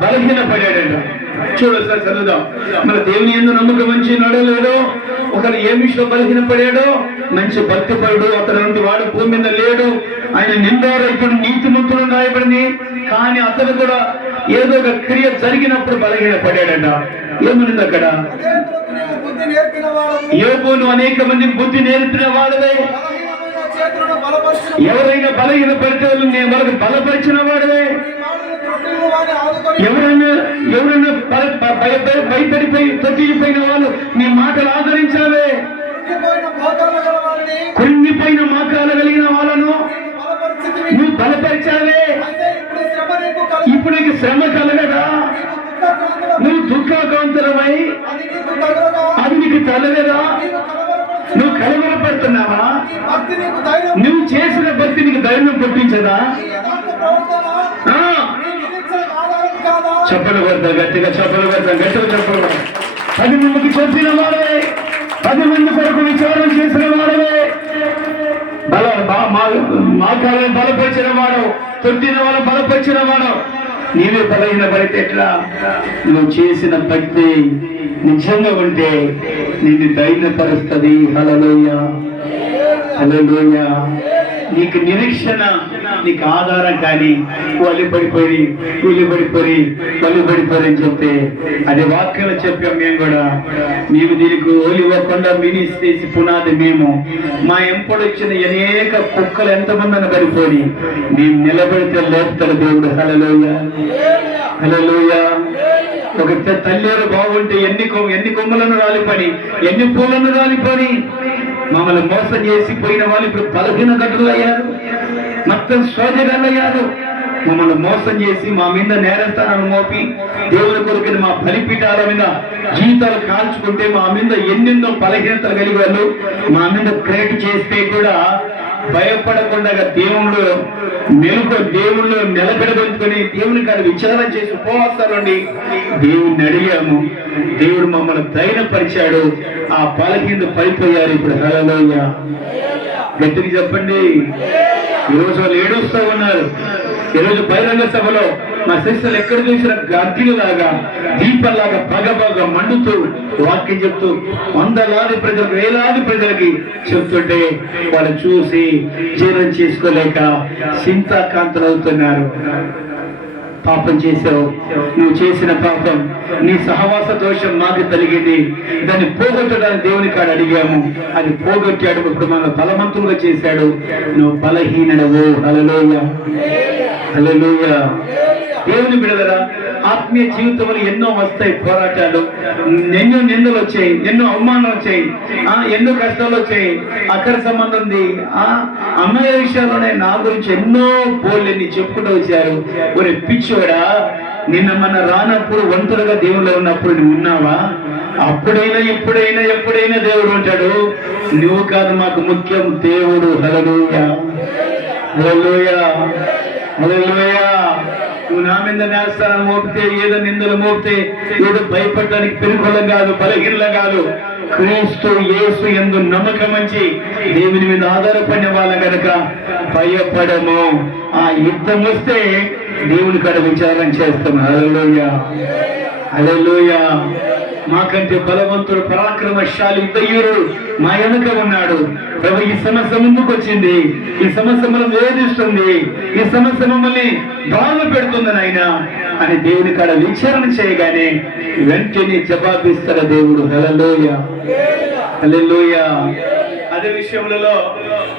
బలహీన పడాడు చూడు సార్ చదువుదాం. మన దేవుని ఎందు నమ్మకం మంచి నడలేదో ఒకరు ఏ విషయంలో బలహీన పడాడో మంచి భక్తిపరుడు అతను నుండి వాడు భూమి మీద లేడు. ఆయన నిందారైతుడు నీతిమంతుడు రాయబడింది. కానీ అతను కూడా ఏదో ఒక క్రియ జరిగినప్పుడు బలహీన పడాడంట ఏమనింది అక్కడ? యోగులు అనేక మంది బుద్ధి నేర్పిన వాడవే. ఎవరైనా బలహీన పరిచయం నేను వాళ్ళకి బలపరిచిన వాడవే. ఎవరైనా ఎవరైనా భయ- భయ- భయ- భయపడిపోయి తొట్టిపోయిన వాళ్ళు నీ మాటలు ఆదరించావే కృంగిపోయిన మాకాలు కలిగిన వాళ్ళను నువ్వు బలపరిచావే. ఇప్పుడు నీకు శ్రమ కలగదా? నువ్వు దుఃఖాకాంతరమై అది నీకు తలగదా నువ్వు కలవరపడుతున్నావా? నువ్వు చేసిన భక్తి నీకు ధైర్యం పుట్టించదా నీ యథార్థ ప్రవర్తన ఆ, నీ నిరీక్షణకు ఆధారం కాదా చెప్పలు కొడతాం గట్టిగా చెప్పలు కొడతాం గట్టిగా చెప్పలు పది మందికి చెప్పిన వాడే పది మంది కొరకు విచారం చేసిన వాడే బల బా- మా కాలం బలపరిచిన వాడు తొట్టిన వాడు బలపరిచిన వాడు. నీవే బలహీన పడితే ఎట్లా? నువ్వు చేసిన భక్తి నిజంగా ఉంటే నిన్ను ధైర్యపరుస్తుంది హలలోయ హలలోయ నీకు నిరీక్షణ నీకు ఆధారం కానీ వాళ్ళు పడిపోయి కూలి పడిపోయి వాళ్ళు పడిపోయి అని చెప్తే అది వాక్యం చెప్పాం మేము కూడా. మేము దీనికి ఓలి ఇవ్వకుండా పునాది మేము. మా ఎంపడు వచ్చిన అనేక కుక్కలు ఎంతమందిని పడిపోయి మేము నిలబడితే లేపుతాడు దేవుడు హలలోయ హలలోయ ఒక త- తల్లేరు బాగుంటే ఎన్ని కొమ్మ ఎన్ని కొమ్మలను రాలిపని ఎన్ని పూలను రాలిపని. మమ్మల్ని మోసం చేసి పోయిన వాళ్ళు ఇప్పుడు బలహీన గడ్డలు అయ్యారు. మొత్తం సోదరులు అయ్యారు. మమ్మల్ని మోసం చేసి మా మీద నేరస్థానాలు మోపి దేవుని కొరకు మా బలిపీఠాల మీద జీతాలు కాల్చుకుంటే మా మీద ఎన్నెన్నో బలహీనతలు కలిగి వాళ్ళు. మా మీద క్రియేట్ చేస్తే కూడా భయపడకుండా దేవుళ్ళు నిలుపు దేవుళ్ళు నిలబెడబెట్టుకొని దేవుని కాడ విచారణ చేసి ఉపవాసాలండి దేవుణ్ణి అడిగాము. దేవుడు మమ్మల్ని ధైర్యపరిచాడు ఆ బలహీన పడిపోయారు ఇప్పుడు. హలలోయ గట్టికి చెప్పండి. ఈరోజు వాళ్ళు ఏడుస్తూ ఉన్నారు. ఈరోజు బహిరంగ సభలో మా సిస్టర్లు ఎక్కడ చూసిన లాగా దీపంలాగా పగబగ మండుతూ వాక్యం చెప్తూ వందలాది ప్రజలకు వేలాది ప్రజలకి చెప్తుంటే వాళ్ళు చూసి జీర్ణం చేసుకోలేక చింతాకాంతలు అవుతున్నారు పాపం చేసావు నువ్వు చేసిన పాపం నీ సహవాస దోషం మాకు కలిగింది దాన్ని పోగొట్టడానికి దేవుని కాడ అడిగాము. అది పోగొట్టాడు ఇప్పుడు మన బలవంతులుగా చేశాడు. నువ్వు బలహీనడవు. అలలోయ అలలోయ దేవుని బిడదరా ఆత్మీయ జీవితంలో ఎన్నో వస్తాయి పోరాటాలు. ఎన్నో నిందలు వచ్చాయి ఎన్నో అవమానాలు వచ్చాయి ఆ ఎన్నో కష్టాలు వచ్చాయి. అక్కడ సంబంధం ఉంది. ఆ అమ్మాయి విషయాల్లోనే నా గురించి ఎన్నో బోళ్ళని చెప్పుకుంటూ వచ్చారు. ఒరే పిచ్చోడా నిన్న మన రానప్పుడు ఒంటరిగా దేవుళ్ళు ఉన్నప్పుడు నువ్వు ఉన్నావా? అప్పుడైనా ఇప్పుడైనా ఎప్పుడైనా దేవుడు ఉంటాడు. నువ్వు కాదు మాకు ముఖ్యం దేవుడు. హలలోయ హలలోయ హల్లెలూయా. నువ్వు నా మీద నేస్తాను మోపితే ఏదో నిందలు మోపితే ఏదో భయపడడానికి పెరుగులం కాదు బలహీనలం కాదు. క్రీస్తు యేసు ఎందు నమ్మకం మంచి దేవుని మీద ఆధారపడిన వాళ్ళ కనుక భయపడము. ఆ యుద్ధం వస్తే దేవుని కాడ విచారం చేస్తాం. హల్లెలూయ. హల్లెలూయా. మాకంటే బలవంతుడు పరాక్రమశాలి యుద్ధయుడు మా వెనుక ఉన్నాడు. ప్రభు ఈ సమస్య ముందుకు వచ్చింది ఈ సమస్య మనం వేధిస్తుంది. ఈ సమస్య మమ్మల్ని బాధ పెడుతుంది నాయన అని దేవుని కాడ విచారణ చేయగానే వెంటనే జవాబిస్తాడు దేవుడు. హలలోయ హలలోయ అదే విషయంలో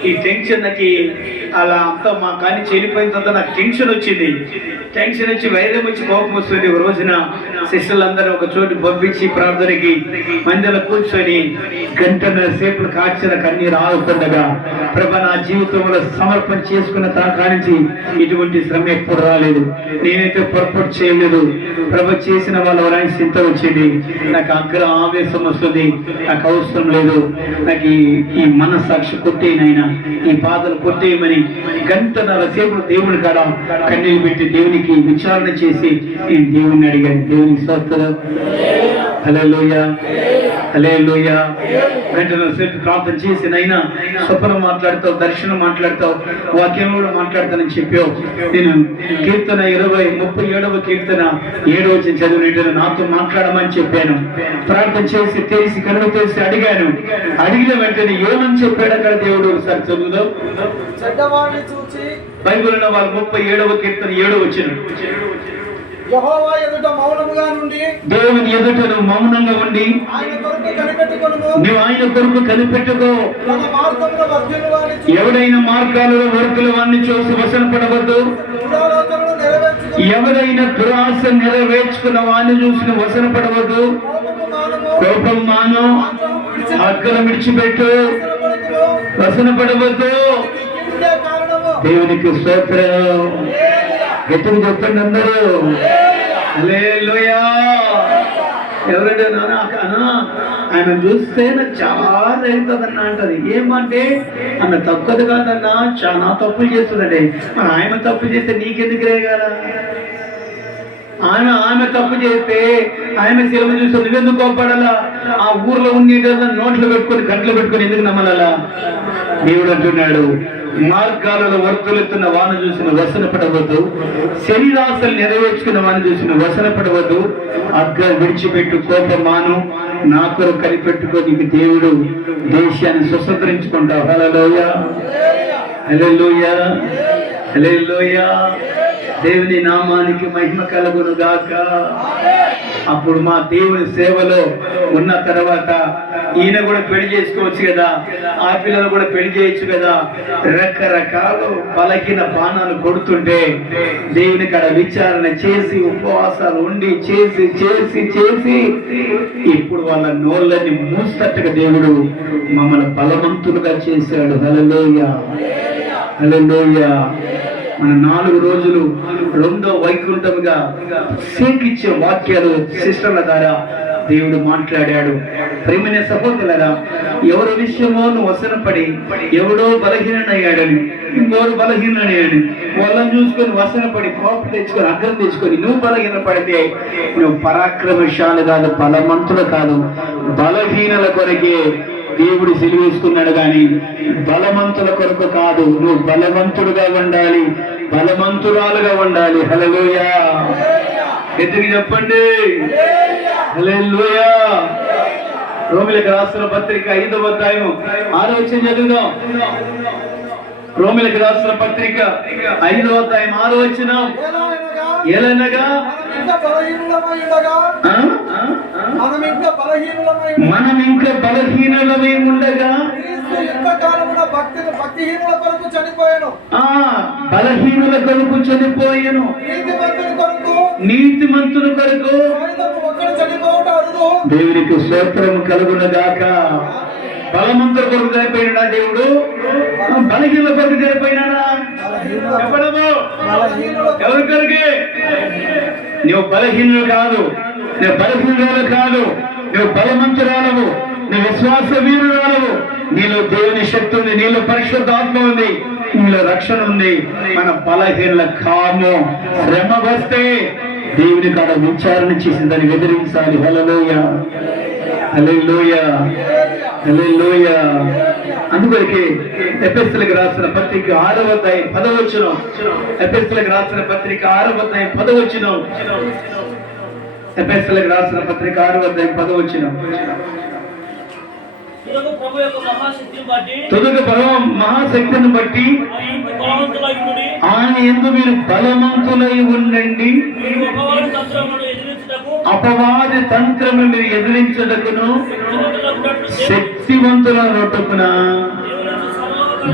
ఈ టెన్షన్కి అలా అంతా మా కానీ చెల్లిపోయిన తర్వాత నాకు టెన్షన్ వచ్చింది. టెన్షన్ వచ్చి వైద్యం వచ్చి కోపం వస్తుంది. ఒక రోజున శిష్యులందరూ ఒక చోటు పంపించి ప్రార్థనకి మందిలో కూర్చొని గంటన్నర సేపు కాచిన కన్నీరు ఆగుతుండగా ప్రభ నా జీవితంలో సమర్పణ చేసుకున్న తా కానించి ఇటువంటి శ్రమ ఎప్పుడు రాలేదు. నేనైతే పొరపాటు చేయలేదు. ప్రభ చేసిన వాళ్ళ వరానికి చింత వచ్చింది. నాకు అగ్ర ఆవేశం వస్తుంది. నాకు అవసరం లేదు. నాకు ఈ ఈ మనస్సాక్షి కొట్టేనైనా ఈ బాధలు కొట్టేయమని గంటన్నర సేపు దేవుని కాడ కన్నీళ్ళు పెట్టి దేవునికి విచారణ చేసి నేను దేవుణ్ణి అడిగాను. దేవునికి స్వస్థత హలో వెంటనే సేపు ప్రార్థన చేసి నైనా స్వప్నం మాట్లాడతావు దర్శనం మాట్లాడతావు వాక్యం కూడా మాట్లాడతానని చెప్పావు. నేను కీర్తన ఇరవై ముప్పై ఏడవ కీర్తన ఏడవ చదివినట్టు నాతో మాట్లాడమని చెప్పాను. ప్రార్థన చేసి తెలిసి కనుక తెలిసి అడిగాను. అడిగిన వెంటనే ఏమని చెప్పాడు అక్కడ దేవుడు? ఒకసారి చదువుదాం. బైబిల్ వాళ్ళు ముప్పై ఏడవ కీర్తన ఏడవ వచ్చిన యెహోవా ఎదుట మౌనముగా నుండి దేవుని ఎదుట నువ్వు మౌనంగా ఉండి ఆయన కొరకు కనిపెట్టుకొనుము. నువ్వు ఆయన కొరకు కనిపెట్టుకో. తన మార్గంలో చూచి ఎవడైనా మార్గాలలో వర్కుల వాడిని చూసి వసన పడవద్దు. ఎవడైనా దురాశ నెరవేర్చుకున్న వాడిని చూసి వసన పడవద్దు. కోపము మానము. కోపం మాను. అక్కలు విడిచిపెట్టు. వసన పడవద్దు. దేవునికి స్తోత్రం. ఎత్తుకు చెప్పండి అందరూ. హల్లెలూయా. ఎవరంటే నాన్న అన్నా ఆయన చూస్తే నాకు చాలా అవుతుందన్న అంటది. ఏమంటే ఆమె తప్పదు కాదన్నా చాలా తప్పులు చేస్తుందండి. మరి ఆయన తప్పు చేస్తే నీకెందుకు రేగాల? ఆయన ఆమె తప్పు చేస్తే ఆమె సెలవు చూస్తే నువ్వెందుకు కోపడాలా ఆ ఊర్లో ఉండేటల్లా నోట్లు పెట్టుకొని కంట్లు పెట్టుకొని ఎందుకు నమ్మలాలా? దేవుడు అంటున్నాడు. మార్గాలలో వర్తులెత్తున్న వాన చూసిన వసన పడవద్దు. శరీరాశలు నెరవేర్చుకున్న వాన చూసిన వసన పడవద్దు. అగ్గ విడిచిపెట్టు కోపం మాను. నా కొరకు కనిపెట్టుకో నీకు దేవుడు దేశాన్ని స్వతంత్రించుకుంటావు హలోయ హలోయ హలోయ దేవుని నామానికి మహిమ కలుగును గాక అప్పుడు మా దేవుని సేవలో ఉన్న తర్వాత ఈయన కూడా పెళ్ళి చేసుకోవచ్చు కదా. ఆ పిల్లలు కూడా పెళ్ళి చేయొచ్చు కదా. రకరకాల పలకిన బాణాలు కొడుతుంటే దేవుని కాడ విచారణ చేసి ఉపవాసాలు ఉండి చేసి చేసి చేసి ఇప్పుడు వాళ్ళ నోళ్ళని మూస్తట్టుగా దేవుడు మమ్మల్ని బలవంతులుగా చేశాడు. హలలోయ హలలోయ మన నాలుగు రోజులు రెండో వైకుంఠంగా సేకిచ్చే వాక్యాలు సిస్టర్ల ద్వారా దేవుడు మాట్లాడాడు. ప్రేమైన సహోదరులరా ఎవరి విషయమో నువ్వు వసనపడి ఎవడో బలహీనయ్యాడని ఇంకోరు బలహీనయ్యాడు వాళ్ళని చూసుకొని వసనపడి కోపం తెచ్చుకొని అగ్రం తెచ్చుకొని నువ్వు బలహీన పడితే నువ్వు పరాక్రమశాలు కాదు బలమంతులు కాదు బలహీనల కొరకే దేవుడు సిలివేసుకున్నాడు కానీ బలవంతుల కొరకు కాదు. నువ్వు బలవంతుడుగా ఉండాలి. బలవంతురాలుగా ఉండాలి. హలలోయ ఎత్తుకి చెప్పండి. రోమిలకు రాసిన పత్రిక ఐదవ అధ్యాయం ఆలోచన చదువుదాం. రోమిలకు రాసిన పత్రిక ఐదవ అధ్యాయం ఆలోచన ఎలానగా మనం ఇంకా బలహీనులమై ఆ? ఉండగా మనం ఇంకా బలహీనులమై ఉండగా? భక్తిహీనుల కొరకు చనిపోయాను. ఆ బలహీనుల కొరకు చనిపోయెను. కొరకు. నీతిమంతుని కొరకు. దేవునికి స్తోత్రం కలుగునగాక. బలమంతుల కొరకు చనిపోయినాడా దేవుడు? బలహీనుల కొరకు చనిపోయినాడా? చెప్పడము. బలహీనుల ఎవరి కొరకే. నువ్వు బలహీనులు కాదు. నువ్వు బలహీనురాలు కాదు. నువ్వు బలమంతురాలవు నువ్వు విశ్వాస వీరురాలవు నీలో దేవుని శక్తి ఉంది నీలో పరిశుద్ధాత్మ ఉంది నీలో రక్షణ ఉంది. మన బలహీనల కాము. శ్రమ వస్తే దేవుని కాడ విచారణ చేసి దాన్ని ఎదిరించాలి హలలోయ హలలోయ హలలోయ అందుకొరకే ఎపిస్తులకు రాసిన పత్రిక ఆరవ అధ్యాయం పదవచ్చును ఎపిస్తులకు రాసిన పత్రిక ఆరవ అధ్యాయం పదవచ్చును ఎపిస్తులకు రాసిన పత్రిక ప్రభు యొక్క మహాశక్తిని బట్టి తొలుగు బలం మహాశక్తిని బట్టి. ఆయన ఎందు మీరు బలవంతులై ఉండండి అపవాది తంత్రము మీరు శక్తివంతులగునట్లు శక్తివంతుల రొట్టుకున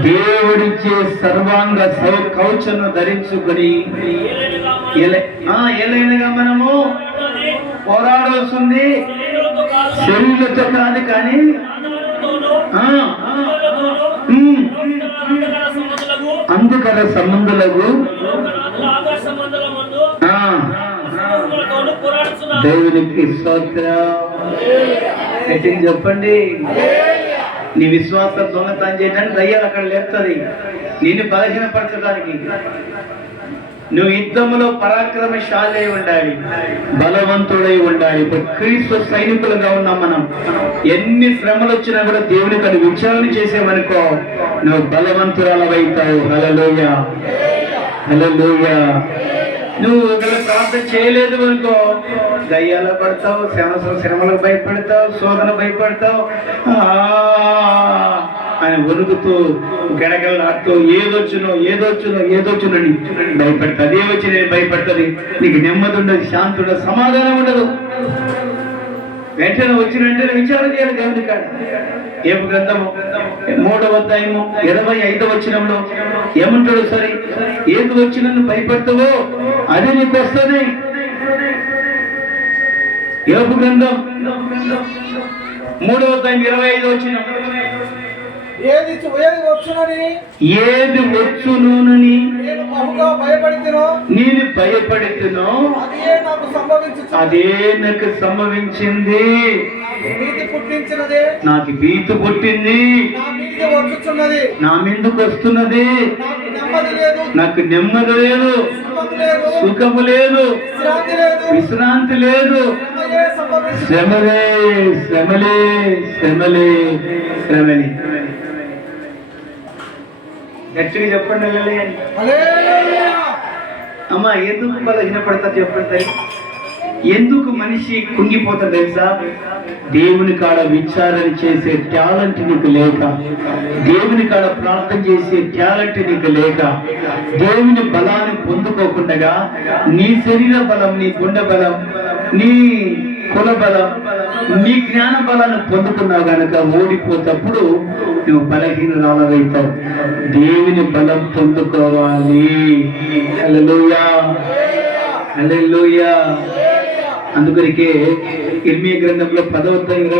దేవుడిచ్చే సర్వాంగ సౌ కవచను ధరించుకొని ఎలైనగా మనము ఉన్నది పోరాడాల్సింది. శరీరులతో కాదు కానీ ఆత్మలతోనూ, సంబంధులకు, అందుకల సంబంధులకు దేవునికి స్తోత్రం. చెప్పండి. నీ విశ్వాసం దొంగతనం చేయడానికి దయ్యాలు అక్కడ లేపుతుంది నిన్ను బలహీనపరచడానికి. నువ్వు యుద్ధములో పరాక్రమశాలి అయి ఉండాలి బలవంతుడై ఉండాలి. ఇప్పుడు క్రీస్తు సైనికులుగా ఉన్నాం మనం. ఎన్ని శ్రమలు వచ్చినా కూడా దేవుని తను విచారణ చేసేవనుకో నువ్వు బలవంతురాలవైతావు. హలలోయ హలలోయ నువ్వు ఒకవేళ ప్రార్థన చేయలేదు అనుకో దయ్యాల పడతావు శ్రమ శ్రమలకు భయపడతావు శోధన భయపడతావు. ఆయన అని వణుకుతూ గడగడలాడుతూ ఏదొచ్చునో ఏదొచ్చునో ఏదొచ్చునో భయపడతా అదే వచ్చి నేను భయపడుతుంది. నీకు నెమ్మది ఉండదు శాంతి ఉండదు సమాధానం ఉండదు. వెంటనే వచ్చిన విచారం చేయాలి దేవుని కాడ. ఏపు గ్రంథము? మూడవ అధ్యాయము ఇరవై ఐదవ వచ్చినంలో ఏమంటాడు సరే? ఏది వచ్చి భయపడతావో అది నీకు వస్తుంది. ఏపు గ్రంథం? మూడవ అధ్యాయం ఇరవై ఐదు వచ్చిన ఏది ఏది వచ్చునని? ఏది వచ్చునోనని నేను బహుగా భయపడితేనో? నేను అదే నాకు సంభవించు అదే నాకు సంభవించింది. నీతి పుట్టించినదే. నాకు భీతి పుట్టింది. నా మీదికి వచ్చుచున్నది. నా మీదకు వస్తున్నది. నాకు నెమ్మది లేదు. నాకు నెమ్మది లేదు. సుఖం లేదు. సుఖము లేదు. విశ్రాంతి లేదు. సంభవించు శ్రమలే శ్రమలే శ్రమలే శ్రమలే. గట్టిగా చెప్పండి అమ్మా ఎందుకు బలహీనపడతా చెప్పండి ఎందుకు మనిషి కుంగిపోతా తెలుసా? దేవుని కాడ విచారణ చేసే టాలెంట్ నీకు లేక దేవుని కాడ ప్రార్థన చేసే టాలెంట్ నీకు లేక దేవుని బలాన్ని పొందుకోకుండా నీ శరీర బలం నీ గుండె బలం నీ కుల బలం నీ జ్ఞాన బలాన్ని పొందుకున్నావు గనక ఓడిపోతప్పుడు నువ్వు బలహీనరాలవుతావు దేవుని బలం పొందుకోవాలి. హల్లెలూయా. హల్లెలూయా. అందుకొరికే ఇర్మీ గ్రంథంలో పదవ